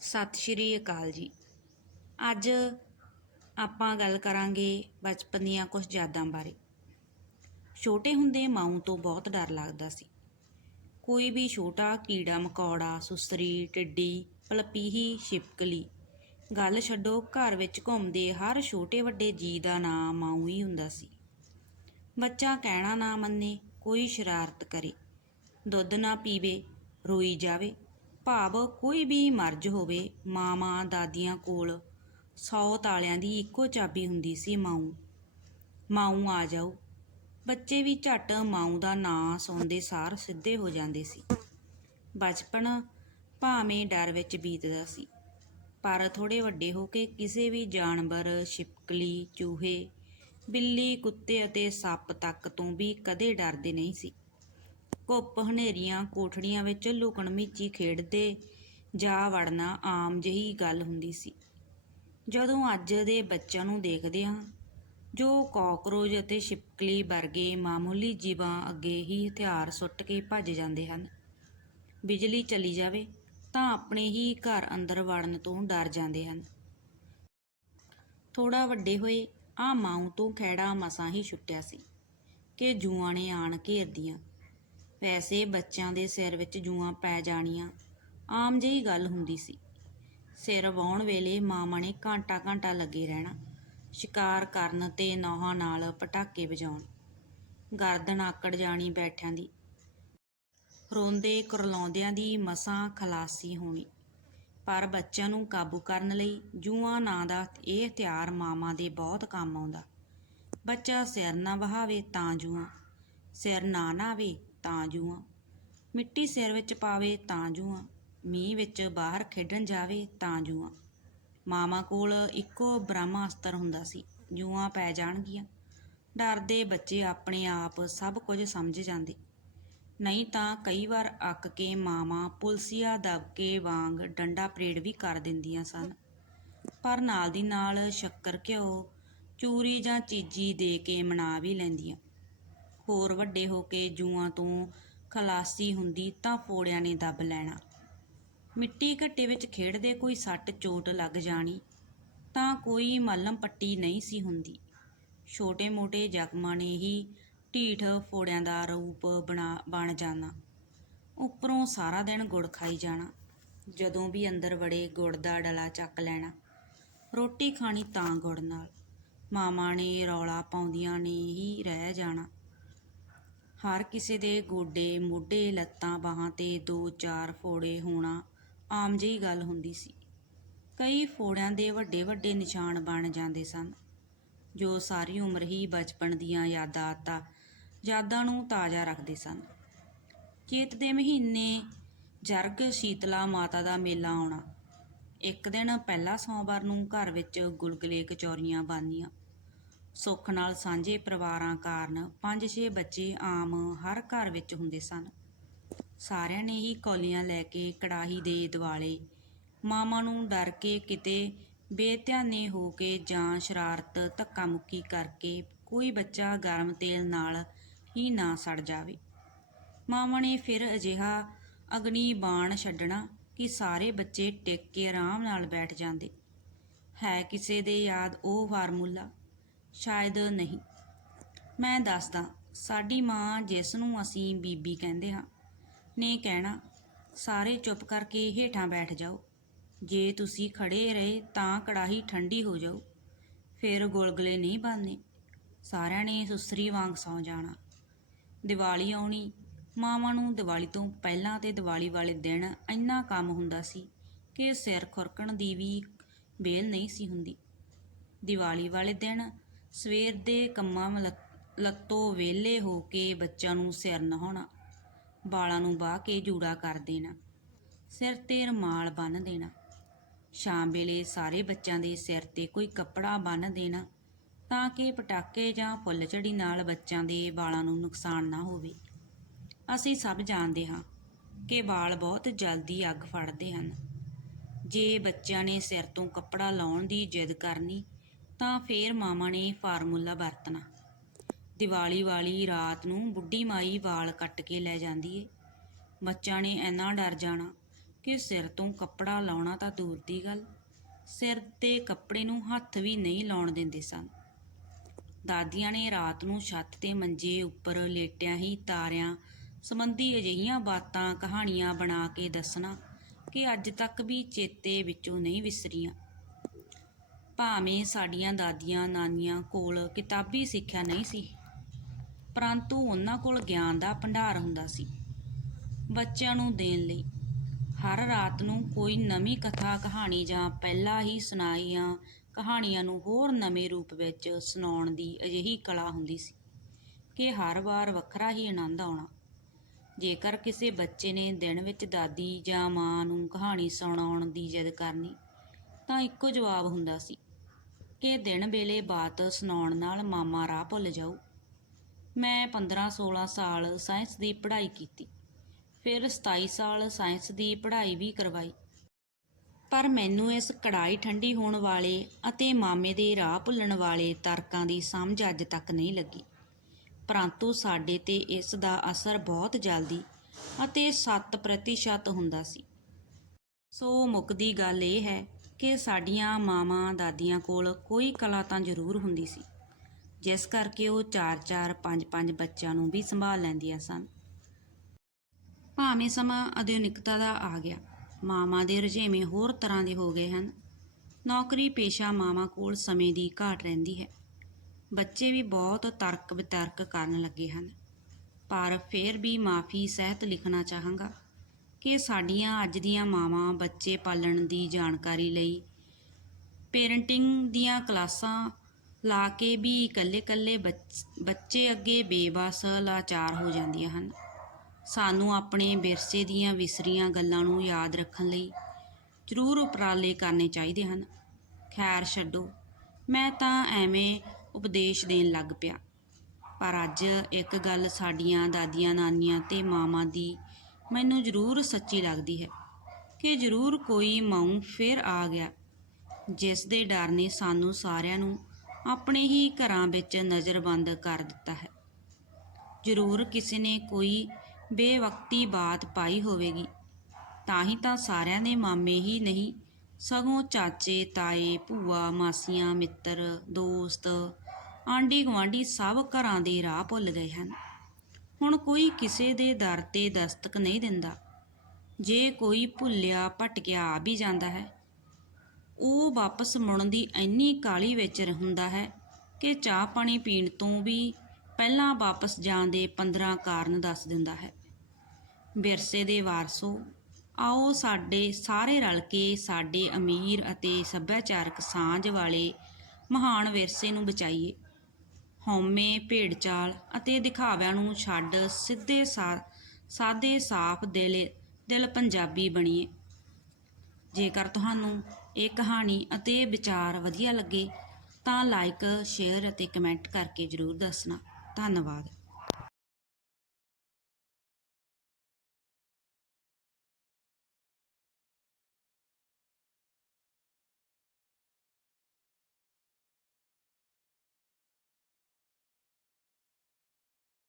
ਸਤਿ ਸ਼੍ਰੀ ਅਕਾਲ ਜੀ। ਅੱਜ ਆਪਾਂ ਗੱਲ ਕਰਾਂਗੇ ਬਚਪਨ ਦੀਆਂ ਕੁਝ ਯਾਦਾਂ ਬਾਰੇ। ਛੋਟੇ ਹੁੰਦੇ ਮਾਊ ਤੋਂ ਬਹੁਤ ਡਰ ਲੱਗਦਾ ਸੀ। ਕੋਈ ਵੀ ਛੋਟਾ ਕੀੜਾ ਮਕੌੜਾ, ਸੁਸਰੀ, ਟਿੱਡੀ ਪਲਪੀਹੀ ਛਿਪਕਲੀ। ਗੱਲ ਛੱਡੋ, ਘਰ ਵਿੱਚ ਘੁੰਮਦੇ ਹਰ ਛੋਟੇ ਵੱਡੇ ਜੀ ਦਾ ਨਾਂ ਮਾਊ ਹੀ ਹੁੰਦਾ ਸੀ। ਬੱਚਾ ਕਹਿਣਾ ਨਾ ਮੰਨੇ, ਕੋਈ ਸ਼ਰਾਰਤ ਕਰੇ। ਦੁੱਧ ਨਾ ਪੀਵੇ, ਰੋਈ ਜਾਵੇ। ਭਾਵ ਕੋਈ ਵੀ ਮਰਜ਼ ਹੋਵੇ, ਮਾਵਾਂ ਦਾਦੀਆਂ ਕੋਲ ਸੌ ਤਾਲਿਆਂ ਦੀ ਇੱਕੋ ਚਾਬੀ ਹੁੰਦੀ ਸੀ ਮਾਊ। ਮਾਊ ਆ ਜਾਓ। ਬੱਚੇ ਵੀ ਝੱਟ ਮਾਊ ਦਾ ਨਾਂ ਸੁਣਦੇ ਸਾਰ ਸਿੱਧੇ ਹੋ ਜਾਂਦੇ ਸੀ। ਬਚਪਨ ਭਾਵੇਂ ਡਰ ਵਿੱਚ ਬੀਤਦਾ ਸੀ, ਪਰ ਥੋੜੇ ਵੱਡੇ ਹੋ ਕੇ ਕਿਸੇ ਵੀ ਜਾਨਵਰ, ਛਿਪਕਲੀ, ਚੂਹੇ, ਬਿੱਲੀ, ਕੁੱਤੇ ਅਤੇ ਸੱਪ ਤੱਕ ਤੋਂ ਵੀ ਕਦੇ ਡਰਦੇ ਨਹੀਂ ਸੀ। ਘੁੱਪ ਹਨੇਰੀਆਂ ਕੋਠੜੀਆਂ ਵਿੱਚ ਲੁਕਣ ਮੀਚੀ ਖੇਡਦੇ ਜਾ ਵੜਨਾ ਆਮ ਜਿਹੀ ਗੱਲ ਹੁੰਦੀ ਸੀ। ਜਦੋਂ ਅੱਜ ਦੇ ਬੱਚਿਆਂ ਨੂੰ ਦੇਖਦੇ ਹਾਂ, ਜੋ ਕਾਕਰੋਚ ਅਤੇ ਛਿਪਕਲੀ ਵਰਗੇ ਮਾਮੂਲੀ ਜੀਵਾਂ ਅੱਗੇ ਹੀ ਹਥਿਆਰ ਸੁੱਟ ਕੇ ਭੱਜ ਜਾਂਦੇ ਹਨ। ਬਿਜਲੀ ਚਲੀ ਜਾਵੇ ਤਾਂ ਆਪਣੇ ਹੀ ਘਰ ਅੰਦਰ ਵੜਨ ਤੋਂ ਡਰ ਜਾਂਦੇ ਹਨ। ਥੋੜਾ ਵੱਡੇ ਹੋਏ ਆ ਮਾਊ ਤੋਂ ਖੈੜਾ ਮਸਾਂ ਹੀ ਛੁੱਟਿਆ ਸੀ ਕਿ ਜੂਆਂ ਨੇ ਆਣ ਘੇਰਦੀਆਂ ਵੈਸੇ ਬੱਚਿਆਂ ਦੇ ਸਿਰ ਵਿੱਚ ਜੂਆਂ ਪੈ ਜਾਣੀਆਂ। ਆਮ ਜਿਹੀ ਗੱਲ ਹੁੰਦੀ ਸੀ। ਸਿਰ ਵਾਉਣ ਵੇਲੇ ਮਾਵਾਂ ਨੇ ਘੰਟਾ ਘੰਟਾ ਲੱਗੇ ਰਹਿਣਾ, ਸ਼ਿਕਾਰ ਕਰਨ ਤੇ ਨੌਹਾਂ ਨਾਲ ਪਟਾਕੇ ਵਜਾਉਣ, ਗਰਦਨ ਆਕੜ ਜਾਣੀ ਬੈਠਿਆਂ ਦੀ, ਰੋਂਦੇ ਕਰਲਾਉਂਦਿਆਂ ਦੀ ਮਸਾਂ ਖਲਾਸੀ ਹੋਣੀ। ਪਰ ਬੱਚਿਆਂ ਨੂੰ ਕਾਬੂ ਕਰਨ ਲਈ ਜੂਆਂ ਨਾਂ ਦਾ ਇਹ ਹਥਿਆਰ ਮਾਵਾਂ ਦੇ ਬਹੁਤ ਕੰਮ ਆਉਂਦਾ। ਬੱਚਾ ਸਿਰ ਨਾ ਵਹਾਵੇ ਤਾਂ ਜੂਆਂ, ਸਿਰ ਨਾ ਨਾਵੇ ਤਾਂ ਜੂਆਂ। ਮਿੱਟੀ ਸਿਰ ਵਿੱਚ ਪਾਵੇ ਤਾਂ ਜੂਆਂ। ਮੀਂਹ ਵਿੱਚ ਬਾਹਰ ਖੇਡਣ ਜਾਵੇ ਤਾਂ ਜੂਆਂ। ਮਾਮਾ ਕੋਲ ਇੱਕੋ ਬ੍ਰਹਮਾਸਤਰ ਹੁੰਦਾ ਸੀ। ਜੂਆਂ ਪੈ ਜਾਣਗੀਆਂ। ਡਰਦੇ ਬੱਚੇ ਆਪਣੇ ਆਪ ਸਭ ਕੁਝ ਸਮਝ ਜਾਂਦੇ। ਨਹੀਂ ਤਾਂ ਕਈ ਵਾਰ ਅੱਕ ਕੇ ਮਾਵਾਂ ਪੁਲਸੀਆ ਦਬਕੇ ਵਾਂਗ ਡੰਡਾ ਪਰੇਡ ਵੀ ਕਰ ਦਿੰਦੀਆਂ ਸਨ। ਪਰ ਨਾਲ ਦੀ ਨਾਲ ਸ਼ੱਕਰ ਘਿਓ, ਚੂਰੀ ਜਾਂ ਚੀਜੀ ਦੇ ਕੇ ਮਨਾ ਵੀ ਲੈਂਦੀਆਂ। ਹੋਰ ਵੱਡੇ ਹੋ ਕੇ ਜੂਆਂ ਤੋਂ ਖਲਾਸੀ ਹੁੰਦੀ ਤਾਂ ਫੋੜਿਆਂ ਨੇ ਦੱਬ ਲੈਣਾ। ਮਿੱਟੀ ਘੱਟੇ ਵਿੱਚ ਖੇਡਦੇ ਕੋਈ ਸੱਟ ਚੋਟ ਲੱਗ ਜਾਣੀ ਤਾਂ ਕੋਈ ਮੱਲਮ ਪੱਟੀ ਨਹੀਂ ਸੀ ਹੁੰਦੀ। ਛੋਟੇ-ਮੋਟੇ ਜ਼ਖਮਾਂ ਨੇ ਹੀ ਢੀਠ ਫੋੜਿਆਂ ਦਾ ਰੂਪ ਬਣਾ ਬਣ ਜਾਣਾ। ਉੱਪਰੋਂ ਸਾਰਾ ਦਿਨ ਗੁੜ ਖਾਈ ਜਾਣਾ, ਜਦੋਂ ਵੀ ਅੰਦਰ ਵੜੇ ਗੁੜ ਦਾ ਡਲਾ ਚੱਕ ਲੈਣਾ। ਰੋਟੀ ਖਾਣੀ ਤਾਂ ਗੁੜ ਨਾਲ, ਮਾਮਾ ਨੇ ਰੌਲਾ ਪਾਉਂਦੀਆਂ ਨੇ ਹੀ ਰਹਿ ਜਾਣਾ। ਹਰ ਕਿਸੇ ਦੇ ਗੋਡੇ, ਮੋਢੇ, ਲੱਤਾਂ, ਬਾਹਾਂ ਤੇ ਦੋ ਚਾਰ ਫੋੜੇ ਹੋਣਾ ਆਮ ਜਿਹੀ ਗੱਲ ਹੁੰਦੀ ਸੀ। ਕਈ ਫੋੜਿਆਂ ਦੇ ਵੱਡੇ ਵੱਡੇ ਨਿਸ਼ਾਨ ਬਣ ਜਾਂਦੇ ਸਨ, ਜੋ ਸਾਰੀ ਉਮਰ ਹੀ ਬਚਪਨ ਦੀਆਂ ਯਾਦਾਂ ਤਾਂ ਯਾਦਾਂ ਨੂੰ ਤਾਜ਼ਾ ਰੱਖਦੇ ਸਨ। ਚੇਤ ਦੇ ਮਹੀਨੇ ਜਰਗ ਸ਼ੀਤਲਾ ਮਾਤਾ ਦਾ ਮੇਲਾ ਆਉਣਾ, ਇੱਕ ਦਿਨ ਪਹਿਲਾ ਸੋਮਵਾਰ ਨੂੰ ਘਰ ਵਿੱਚ ਗੁਲਗੁਲੇ ਕਚੌਰੀਆਂ ਬਣਦੀਆਂ ਸੁੱਖ ਨਾਲ ਸਾਂਝੇ ਪਰਿਵਾਰਾਂ ਕਾਰਨ ਪੰਜ ਛੇ ਬੱਚੇ ਆਮ ਹਰ ਘਰ ਵਿੱਚ ਹੁੰਦੇ ਸਨ। ਸਾਰਿਆਂ ਨੇ ਹੀ ਕੌਲੀਆਂ ਲੈ ਕੇ ਕੜਾਹੀ ਦੇ ਦਿਵਾਲੇ, ਮਾਮਾ ਨੂੰ ਡਰ ਕੇ ਕਿਤੇ ਬੇਧਿਆਨੇ ਹੋ ਕੇ ਜਾਂ ਸ਼ਰਾਰਤ ਧੱਕਾ ਮੁੱਕੀ ਕਰਕੇ ਕੋਈ ਬੱਚਾ ਗਰਮ ਤੇਲ ਨਾਲ ਹੀ ਨਾ ਸੜ ਜਾਵੇ। ਮਾਮਾ ਨੇ ਫਿਰ ਅਜਿਹਾ ਅਗਨੀ ਬਾਣ ਛੱਡਣਾ ਕਿ ਸਾਰੇ ਬੱਚੇ ਟਿਕ ਕੇ ਆਰਾਮ ਨਾਲ ਬੈਠ ਜਾਂਦੇ। ਹੈ ਕਿਸੇ ਦੇ ਯਾਦ ਉਹ ਫਾਰਮੂਲਾ ਸ਼ਾਇਦ ਨਹੀਂ। ਮੈਂ ਦੱਸਦਾ, ਸਾਡੀ ਮਾਂ ਜਿਸ ਨੂੰ ਅਸੀਂ ਬੀਬੀ ਕਹਿੰਦੇ ਹਾਂ, ਨੇ ਕਹਿਣਾ, ਸਾਰੇ ਚੁੱਪ ਕਰਕੇ ਹੇਠਾਂ ਬੈਠ ਜਾਓ। ਜੇ ਤੁਸੀਂ ਖੜੇ ਰਹੇ ਤਾਂ ਕੜਾਹੀ ਠੰਡੀ ਹੋ ਜਾਊ ਫਿਰ ਗੁਲਗੁਲੇ ਨਹੀਂ ਬਣਨੇ। ਸਾਰਿਆਂ ਨੇ ਸੁਸਰੀ ਵਾਂਗ ਸੌ ਜਾਣਾ। ਦੀਵਾਲੀ ਆਉਣੀ, ਮਾਵਾਂ ਨੂੰ ਦੀਵਾਲੀ ਤੋਂ ਪਹਿਲਾਂ ਤੇ ਦੀਵਾਲੀ ਵਾਲੇ ਦਿਨ ਇੰਨਾ ਕੰਮ ਹੁੰਦਾ ਸੀ ਕਿ ਸਿਰ ਖੁਰਕਣ ਦੀ ਵੀ ਵੇਲ ਨਹੀਂ ਸੀ ਹੁੰਦੀ। ਦੀਵਾਲੀ ਵਾਲੇ ਦਿਨ ਸਵੇਰ ਦੇ ਕੰਮਾਂ ਲੱਤ- ਲੱਤੋਂ ਵਿਹਲੇ ਹੋ ਕੇ ਬੱਚਿਆਂ ਨੂੰ ਸਿਰ ਨਹਾਉਣਾ, ਵਾਲਾਂ ਨੂੰ ਬਾਹ ਕੇ ਜੂੜਾ ਕਰ ਦੇਣਾ, ਸਿਰ ਤੇ ਰਮਾਲ ਬੰਨ੍ਹ ਦੇਣਾ, ਸ਼ਾਮ ਵੇਲੇ ਸਾਰੇ ਬੱਚਿਆਂ ਦੇ ਸਿਰ ਤੇ ਕੋਈ ਕੱਪੜਾ ਬੰਨ੍ਹ ਦੇਣਾ ਤਾਂ ਕਿ ਪਟਾਕੇ ਜਾਂ ਫੁੱਲਝੜੀ ਨਾਲ ਬੱਚਿਆਂ ਦੇ ਵਾਲਾਂ ਨੂੰ ਨੁਕਸਾਨ ਨਾ ਹੋਵੇ। ਅਸੀਂ ਸਭ ਜਾਣਦੇ ਹਾਂ ਕਿ ਵਾਲ ਬਹੁਤ ਜਲਦੀ ਅੱਗ ਫੜਦੇ ਹਨ। ਜੇ ਬੱਚਿਆਂ ਨੇ ਸਿਰ ਤੋਂ ਕੱਪੜਾ ਲਾਉਣ ਦੀ ਜਿੱਦ ਕਰਨੀ ਤਾਂ ਫੇਰ ਮਾਮਾ ਨੇ ਫਾਰਮੂਲਾ ਵਰਤਣਾ। ਦੀਵਾਲੀ ਵਾਲੀ ਰਾਤ ਨੂੰ ਬੁੱਢੀ ਮਾਈ ਵਾਲ ਕੱਟ ਕੇ ਲੈ ਜਾਂਦੀ ਏ। ਬੱਚਿਆਂ ਨੇ ਇੰਨਾ ਡਰ ਜਾਣਾ ਕਿ ਸਿਰ ਤੋਂ ਕੱਪੜਾ ਲਾਉਣਾ ਤਾਂ ਦੂਰ ਦੀ ਗੱਲ, ਸਿਰ ਤੇ ਕੱਪੜੇ ਨੂੰ ਹੱਥ ਵੀ ਨਹੀਂ ਲਾਉਣ ਦਿੰਦੇ ਸਨ। ਦਾਦੀਆਂ ਨੇ ਰਾਤ ਨੂੰ ਛੱਤ ਤੇ ਮੰਜੇ ਉੱਪਰ ਲੇਟਿਆਂ ਹੀ ਤਾਰਿਆਂ ਸੰਬੰਧੀ ਅਜਿਹੀਆਂ ਬਾਤਾਂ ਕਹਾਣੀਆਂ ਬਣਾ ਕੇ ਦੱਸਣਾ ਕਿ ਅੱਜ ਤੱਕ ਵੀ ਚੇਤੇ ਵਿੱਚੋਂ ਨਹੀਂ ਵਿਸਰੀਆਂ। ਭਾਵੇਂ ਸਾਡੀਆਂ ਦਾਦੀਆਂ ਨਾਨੀਆਂ ਕੋਲ ਕਿਤਾਬੀ ਸਿੱਖਿਆ ਨਹੀਂ ਸੀ, ਪਰੰਤੂ ਉਹਨਾਂ ਕੋਲ ਗਿਆਨ ਦਾ ਭੰਡਾਰ ਹੁੰਦਾ ਸੀ। ਬੱਚਿਆਂ ਨੂੰ ਦੇਣ ਲਈ ਹਰ ਰਾਤ ਨੂੰ ਕੋਈ ਨਵੀਂ ਕਥਾ, ਕਹਾਣੀ ਜਾਂ ਪਹਿਲਾਂ ਹੀ ਸੁਣਾਈਆਂ ਕਹਾਣੀਆਂ ਨੂੰ ਹੋਰ ਨਵੇਂ ਰੂਪ ਵਿੱਚ ਸੁਣਾਉਣ ਦੀ ਅਜਿਹੀ ਕਲਾ ਹੁੰਦੀ ਸੀ ਕਿ ਹਰ ਵਾਰ ਵੱਖਰਾ ਹੀ ਆਨੰਦ ਆਉਣਾ। ਜੇਕਰ ਕਿਸੇ ਬੱਚੇ ਨੇ ਦਿਨ ਵਿੱਚ ਦਾਦੀ ਜਾਂ ਮਾਂ ਨੂੰ ਕਹਾਣੀ ਸੁਣਾਉਣ ਦੀ ਜਿੱਦ ਕਰਨੀ, ਤਾਂ ਇੱਕੋ ਜਵਾਬ ਹੁੰਦਾ ਸੀ ਕਿ ਦਿਨ ਵੇਲੇ ਬਾਤ ਸੁਣਾਉਣ ਨਾਲ ਮਾਮਾ ਰਾਹ ਭੁੱਲ ਜਾਊ। ਮੈਂ 15-16 ਸਾਲ ਸਾਇੰਸ ਦੀ ਪੜ੍ਹਾਈ ਕੀਤੀ। ਫਿਰ 27 ਸਾਲ ਸਾਇੰਸ ਦੀ ਪੜ੍ਹਾਈ ਵੀ ਕਰਵਾਈ। ਪਰ ਮੈਨੂੰ ਇਸ ਕੜਾਈ ਠੰਡੀ ਹੋਣ ਵਾਲੇ ਅਤੇ ਮਾਮੇ ਦੇ ਰਾਹ ਭੁੱਲਣ ਵਾਲੇ ਤਰਕਾਂ ਦੀ ਸਮਝ ਅੱਜ ਤੱਕ ਨਹੀਂ ਲੱਗੀ। ਪਰੰਤੂ ਸਾਡੇ ਤੇ ਇਸ ਦਾ ਅਸਰ ਬਹੁਤ ਜਲਦੀ ਅਤੇ 7% ਹੁੰਦਾ ਸੀ। ਸੋ ਮੁੱਕਦੀ ਗੱਲ ਇਹ ਹੈ ਕਿ ਸਾਡੀਆਂ ਮਾਵਾਂ, ਦਾਦੀਆਂ ਕੋਲ ਕੋਈ ਕਲਾ ਤਾਂ ਜ਼ਰੂਰ ਹੁੰਦੀ ਸੀ। ਜਿਸ ਕਰਕੇ ਉਹ 4-4 5-5 ਬੱਚਿਆਂ ਨੂੰ ਵੀ ਸੰਭਾਲ ਲੈਂਦੀਆਂ ਸਨ। ਭਾਵੇਂ ਸਮਾਂ ਆਧੁਨਿਕਤਾ ਦਾ ਆ ਗਿਆ, ਮਾਵਾਂ ਦੇ ਰੁਝੇਵੇਂ ਹੋਰ ਤਰ੍ਹਾਂ ਦੇ ਹੋ ਗਏ ਹਨ। ਨੌਕਰੀ ਪੇਸ਼ਾ ਮਾਵਾਂ ਕੋਲ ਸਮੇਂ ਦੀ ਘਾਟ ਰਹਿੰਦੀ ਹੈ। ਬੱਚੇ ਵੀ ਬਹੁਤ ਤਰਕ ਵਿਤਰਕ ਕਰਨ ਲੱਗੇ ਹਨ। ਪਰ ਫਿਰ ਵੀ ਮਾਫੀ ਸਹਿਤ ਲਿਖਣਾ ਚਾਹਾਂਗਾ। ਕਿ ਸਾਡੀਆਂ ਅੱਜ ਦੀਆਂ ਮਾਵਾਂ ਬੱਚੇ ਪਾਲਣ ਦੀ ਜਾਣਕਾਰੀ ਲਈ ਪੇਰੈਂਟਿੰਗ ਦੀਆਂ ਕਲਾਸਾਂ ਲਾ ਕੇ ਵੀ ਇਕੱਲੇ-ਇਕੱਲੇ ਬੱਚ- ਬੱਚੇ ਅੱਗੇ ਬੇਬਸ ਲਾਚਾਰ ਹੋ ਜਾਂਦੀਆਂ ਹਨ। ਸਾਨੂੰ ਆਪਣੇ ਵਿਰਸੇ ਦੀਆਂ ਵਿਸਰੀਆਂ ਗੱਲਾਂ ਨੂੰ ਯਾਦ ਰੱਖਣ ਲਈ ਜ਼ਰੂਰ ਉਪਰਾਲੇ ਕਰਨੇ ਚਾਹੀਦੇ ਹਨ। ਖੈਰ ਛੱਡੋ, ਮੈਂ ਤਾਂ ਐਵੇਂ ਉਪਦੇਸ਼ ਦੇਣ ਲੱਗ ਪਿਆ। ਪਰ ਅੱਜ ਇੱਕ ਗੱਲ ਸਾਡੀਆਂ ਦਾਦੀਆਂ ਨਾਨੀਆਂ ਤੇ ਮਾਵਾਂ ਦੀ ਮੈਨੂੰ ਜ਼ਰੂਰ ਸੱਚੀ ਲੱਗਦੀ ਹੈ ਕਿ ਜ਼ਰੂਰ ਕੋਈ ਮਾਊ ਫਿਰ ਆ ਗਿਆ, ਜਿਸ ਦੇ ਡਰ ਨੇ ਸਾਨੂੰ ਸਾਰਿਆਂ ਨੂੰ ਆਪਣੇ ਹੀ ਘਰਾਂ ਵਿੱਚ ਨਜ਼ਰਬੰਦ ਕਰ ਦਿੱਤਾ ਹੈ। ਜ਼ਰੂਰ ਕਿਸੇ ਨੇ ਕੋਈ ਬੇਵਕਤੀ ਬਾਤ ਪਾਈ ਹੋਵੇਗੀ, ਤਾਂ ਹੀ ਤਾਂ ਸਾਰਿਆਂ ਦੇ ਮਾਮੇ ਹੀ ਨਹੀਂ, ਸਗੋਂ ਚਾਚੇ, ਤਾਏ, ਭੂਆ, ਮਾਸੀਆਂ, ਮਿੱਤਰ, ਦੋਸਤ ਆਂਢੀ ਗੁਆਂਢੀ ਸਭ ਘਰਾਂ ਦੇ ਰਾਹ ਭੁੱਲ ਗਏ ਹਨ। ਹੁਣ ਕੋਈ ਕਿਸੇ ਦੇ ਦਰ ਤੇ ਦਸਤਕ ਨਹੀਂ ਦਿੰਦਾ। ਜੇ ਕੋਈ ਭੁੱਲਿਆ ਭਟਕਿਆ ਆ ਵੀ ਜਾਂਦਾ ਹੈ, ਉਹ ਵਾਪਸ ਮੁੜਨ ਦੀ ਇੰਨੀ ਕਾਲੀ ਵਿੱਚ ਹੁੰਦਾ ਹੈ ਕਿ ਚਾਹ ਪਾਣੀ ਪੀਣ ਤੋਂ ਵੀ ਪਹਿਲਾਂ ਵਾਪਸ ਜਾਣ ਦੇ 15 ਕਾਰਨ ਦੱਸ ਦਿੰਦਾ ਹੈ। ਵਿਰਸੇ ਦੇ ਵਾਰਸੋ, ਆਓ ਸਾਡੇ ਸਾਰੇ ਰਲ ਕੇ ਸਾਡੇ ਅਮੀਰ ਅਤੇ ਸੱਭਿਆਚਾਰਕ ਸਾਂਝ ਵਾਲੇ ਮਹਾਨ ਵਿਰਸੇ ਨੂੰ ਬਚਾਈਏ। ਹਉਮੈ ਭੇਡਚਾਲ ਅਤੇ ਦਿਖਾਵਿਆਂ ਨੂੰ ਛੱਡ ਸਿੱਧੇ ਸਾ- ਸਾਦੇ ਸਾਫ਼ ਦਿਲ ਦਿਲ ਪੰਜਾਬੀ ਬਣੀਏ। ਜੇਕਰ ਤੁਹਾਨੂੰ ਇਹ ਕਹਾਣੀ ਅਤੇ ਵਿਚਾਰ ਵਧੀਆ ਲੱਗੇ, ਤਾਂ ਲਾਈਕ ਸ਼ੇਅਰ ਅਤੇ ਕਮੈਂਟ ਕਰਕੇ ਜਰੂਰ ਦੱਸਣਾ। ਧੰਨਵਾਦ।